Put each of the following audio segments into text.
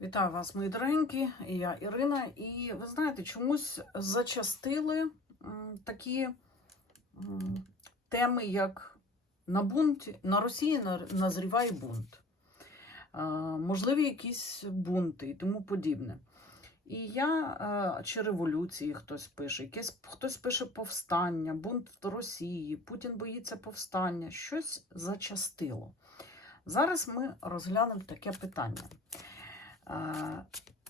Вітаю вас, мої дорогенькі, я Ірина. І ви знаєте, чомусь зачастили такі теми, як на бунті, на Росії на- назріває бунт, можливі якісь бунти і тому подібне. І я чи революції хтось пише, якесь хтось пише повстання, бунт в Росії, Путін боїться повстання, щось зачастило. Зараз ми розглянемо таке питання. Е,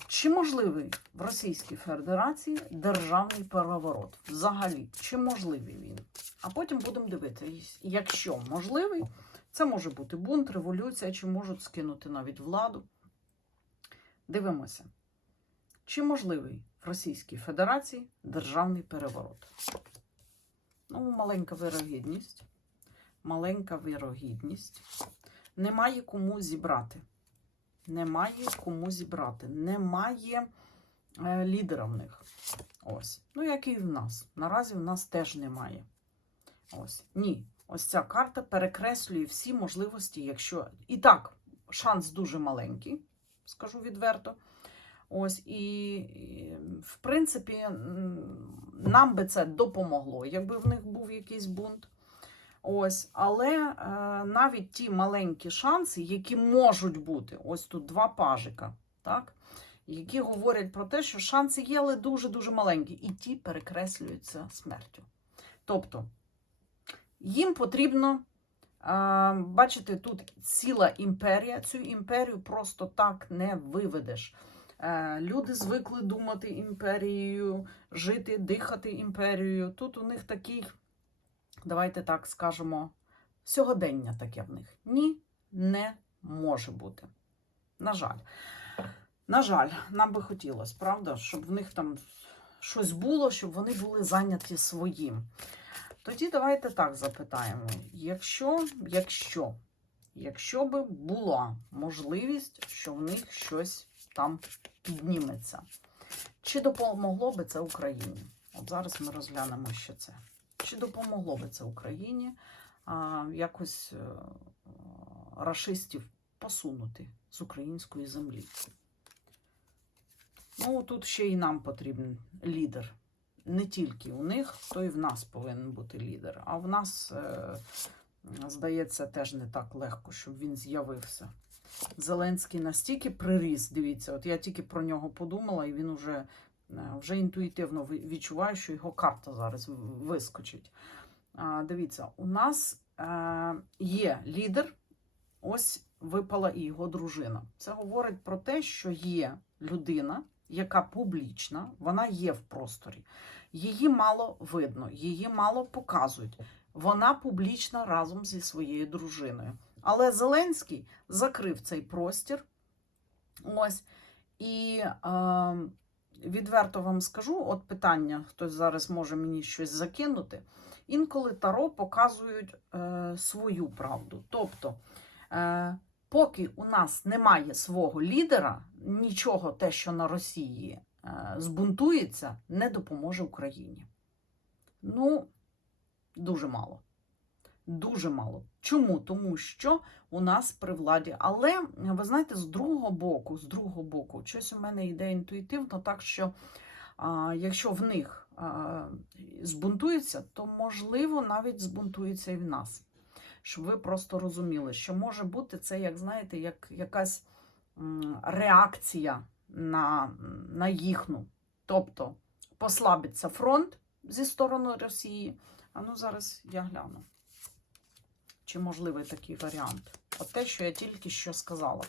Чи можливий в Російській Федерації державний переворот? Взагалі, чи можливий він? А потім будемо дивитися, якщо можливий, це може бути бунт, революція, чи можуть скинути навіть владу. Дивимося. Чи можливий в Російській Федерації державний переворот? Ну, маленька вирогідність. Маленька вирогідність. Немає кому зібрати. Немає кому зібрати. Немає е, лідера в них. Ось. Ну, як і в нас. Наразі в нас теж немає. Ось. Ні. Ось ця карта перекреслює всі можливості, якщо. І так, шанс дуже маленький, скажу відверто. Ось, і, і, в принципі, нам би це допомогло, якби в них був якийсь бунт. Ось, але е, навіть ті маленькі шанси, які можуть бути, ось тут два пажика, так, які говорять про те, що шанси є, але дуже-дуже маленькі, і ті перекреслюються смертю. Тобто, їм потрібно, е, бачите, тут ціла імперія, цю імперію просто так не виведеш. Е, Люди звикли думати імперією, жити, дихати імперією. Тут у них такий, давайте так скажемо, сьогодення таке в них. Ні, не може бути. На жаль. На жаль, нам би хотілося, правда, щоб в них там щось було, щоб вони були зайняті своїм. Тоді давайте так запитаємо: якщо, якщо, якщо би була можливість, що в них щось там підніметься, чи допомогло би це Україні? От зараз ми розглянемо ще це. Чи допомогло би це Україні а, якось е, рашистів посунути з української землі? Ну, тут ще й нам потрібен лідер. Не тільки у них, то і в нас повинен бути лідер. А в нас, е, здається, теж не так легко, щоб він з'явився. Зеленський настільки приріс, дивіться, от я тільки про нього подумала, і він уже, вже інтуїтивно відчуває, що його карта зараз вискочить. Дивіться, у нас е, є лідер, ось випала і його дружина. Це говорить про те, що є людина, яка публічна, вона є в просторі. Її мало видно, її мало показують. Вона публічна разом зі своєю дружиною. Але Зеленський закрив цей простір. Ось. І е, відверто вам скажу: от питання, хтось зараз може мені щось закинути. Інколи Таро показують е, свою правду. Тобто, е, поки у нас немає свого лідера, нічого те, що на Росії е, збунтується, не допоможе Україні. Ну, дуже мало. Дуже мало. Чому? Тому що у нас при владі. Але ви знаєте, з другого боку, з другого боку, щось у мене йде інтуїтивно, так що а, якщо в них а, збунтується, то можливо навіть збунтується і в нас. Щоб ви просто розуміли, що може бути це, як знаєте, як якась реакція на, на їхню. Тобто послабиться фронт зі сторони Росії. А ну зараз я гляну. Чи можливий такий варіант? От те, що я тільки що сказала.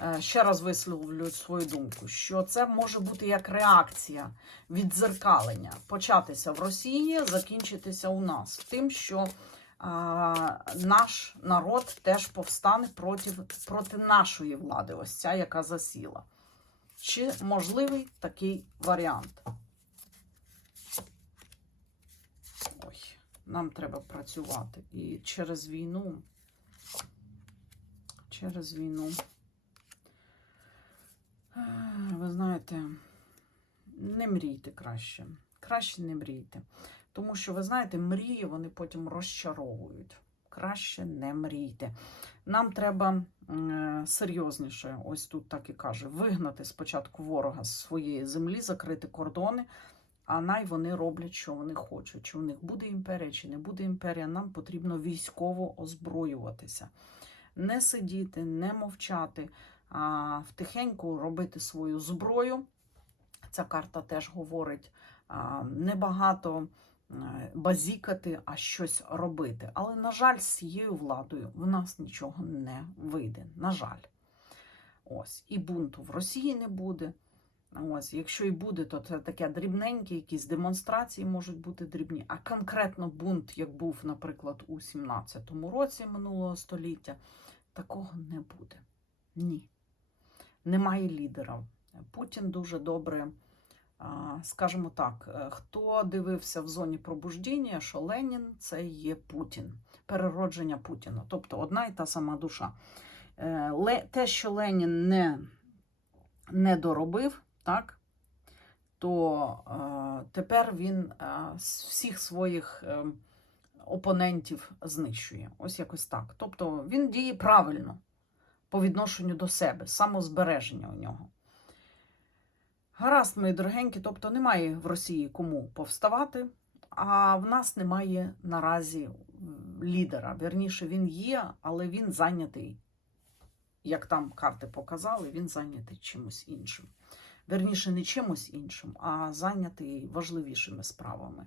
Е, Ще раз висловлю свою думку, що це може бути як реакція віддзеркалення. Початися в Росії, закінчитися у нас. Тим, що а, наш народ теж повстане проти, проти нашої влади, ось ця, яка засіла. Чи можливий такий варіант? Нам треба працювати. І через війну, через війну, е, ви знаєте, не мрійте краще. Краще не мрійте. Тому що, ви знаєте, мрії вони потім розчаровують. краще не мрійте. Нам треба серйозніше, ось тут так і каже, вигнати спочатку ворога з своєї землі, закрити кордони. А най вони роблять, що вони хочуть. Чи у них буде імперія, чи не буде імперія. Нам потрібно військово озброюватися, не сидіти, не мовчати, а втихеньку робити свою зброю. Ця карта теж говорить небагато е, базікати, а щось робити. Але, на жаль, з цією владою в нас нічого не вийде. На жаль. Ось. І бунту в Росії не буде. Ось, якщо і буде, то це таке дрібненьке, якісь демонстрації можуть бути дрібні. А конкретно бунт, як був, наприклад, у 17-му році минулого століття, такого не буде. Ні. Немає лідера. Путін дуже добре, скажімо так, е, хто дивився в зоні пробуждіння, що Ленін це є Путін, переродження Путіна, тобто одна і та сама душа. Е, Те, що Ленін не, не доробив, так, то е, тепер він е, всіх своїх е, опонентів знищує. Ось якось так. Тобто він діє правильно по відношенню до себе, самозбереження у нього. Гаразд, мої дорогенькі, тобто немає в Росії кому повставати, а в нас немає наразі лідера. Вірніше, він є, але він зайнятий, як там карти показали, він зайнятий чимось іншим. Вірніше, не чимось іншим, а зайнятий важливішими справами.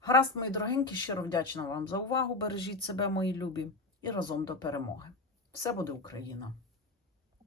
Гаразд, мої дорогенькі, щиро вдячна вам за увагу. Бережіть себе, мої любі, і разом до перемоги. Все буде Україна!